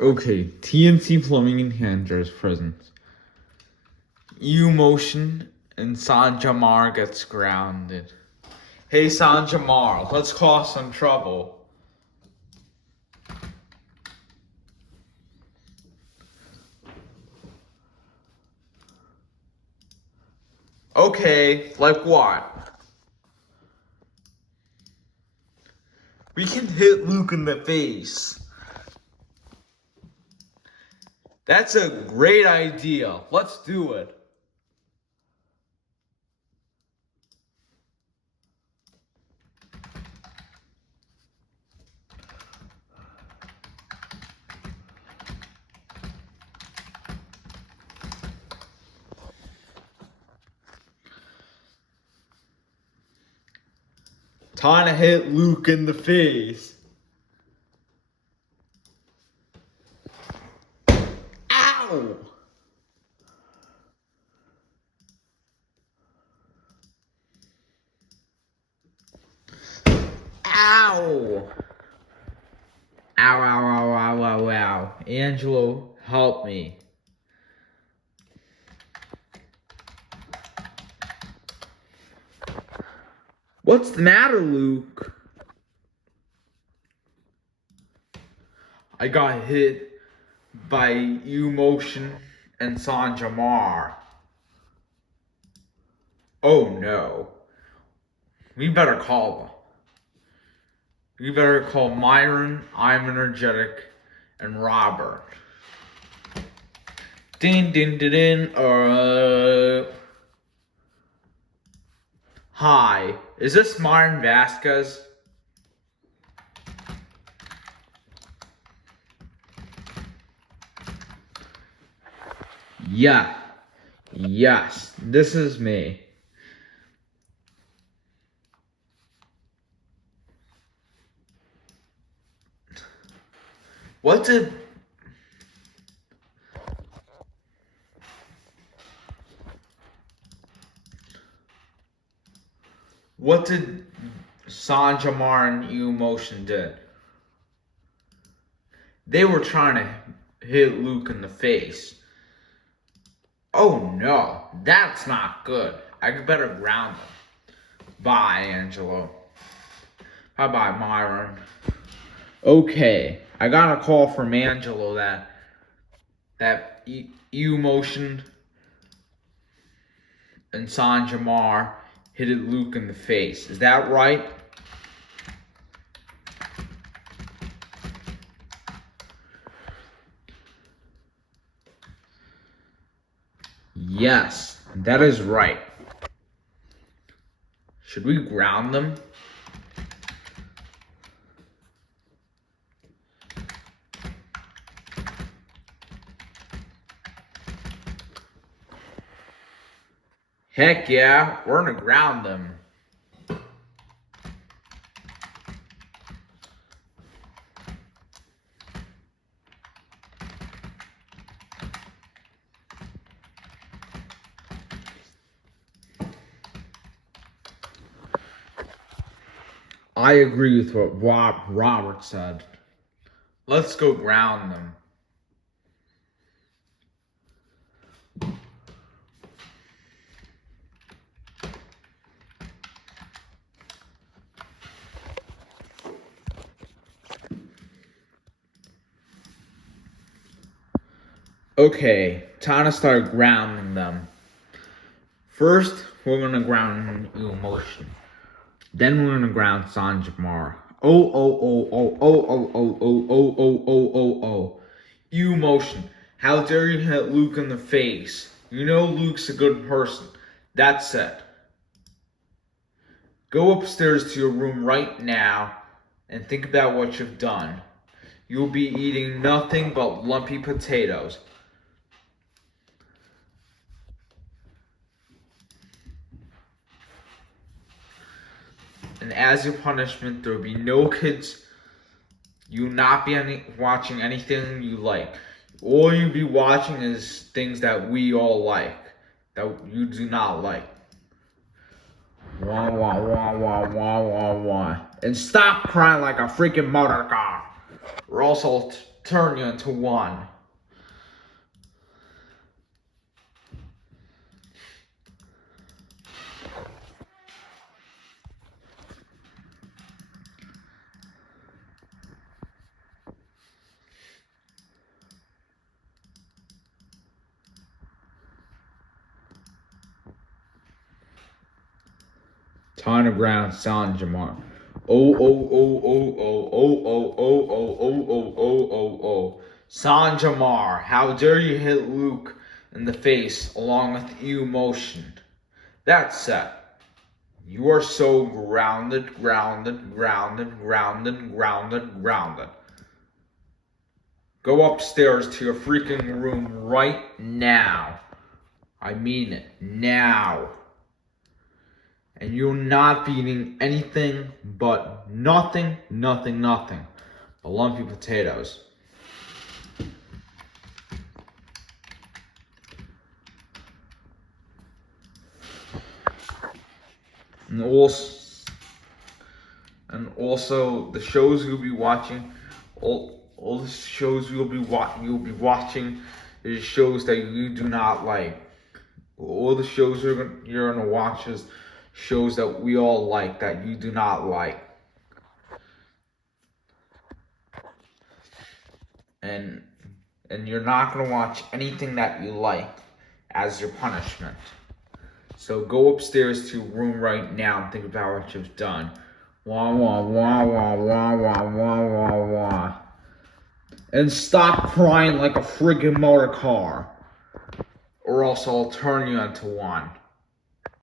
Okay, TNC Plumbing and Handlers present. EwMotion and Jamar gets grounded. Hey Jamar, let's cause some trouble. Okay, like what? We can hit Luke in the face. That's a great idea. Let's do it. Time to hit Luke in the face. Ow! Ow! Ow, ow, ow, ow, ow, ow. Angelo, help me. What's the matter, Luke? I got hit by EwMotion and Jamar. Oh no. We better call them. We better call Myron, I'm Energetic, and Robert. Din din din din. Hi, is this Myron Vasquez? Yeah. Yes, this is me. What did Jamar and EwMotion did? They were trying to hit Luke in the face. Oh no, that's not good. I better ground them. Bye, Angelo. Bye-bye, Myron. Okay, I got a call from Angelo that EwMotion and Jamar hit Luke in the face. Is that right? Yes, that is right. Should we ground them? Heck yeah, we're gonna ground them. I agree with what Robert said. Let's go ground them. Okay, time to start grounding them. First, we're gonna ground EwMotion. Then we're gonna ground Jamar. Oh. EwMotion, how dare you hit Luke in the face? You know Luke's a good person. That's it. Go upstairs to your room right now and think about what you've done. You'll be eating nothing but lumpy potatoes. And as your punishment, there will be no kids. You will not be watching anything you like. All you'll be watching is things that we all like, that you do not like. Wah, wah, wah, wah, wah, wah, wah. And stop crying like a freaking motor car, or else I'll turn you into one. Time to ground sound, Jamar. Oh, oh, oh, oh, oh, oh, oh, oh, oh, oh, oh, oh, oh, oh. San Jamar, how dare you hit Luke in the face along with EwMotion? That's set. You are so grounded, grounded, grounded, grounded, grounded, grounded. Go upstairs to your freaking room right now. I mean it, now. And you're not be eating anything but nothing, nothing, nothing but lumpy potatoes. And also the shows you'll be watching, all the shows you'll be watching is shows that you do not like. All the shows you're gonna watch is shows that we all like that you do not like. And you're not gonna watch anything that you like as your punishment. So go upstairs to your room right now and think about what you've done. Wah wah wah wah wah wah wah wah wah. And stop crying like a friggin' motor car, or else I'll turn you into one.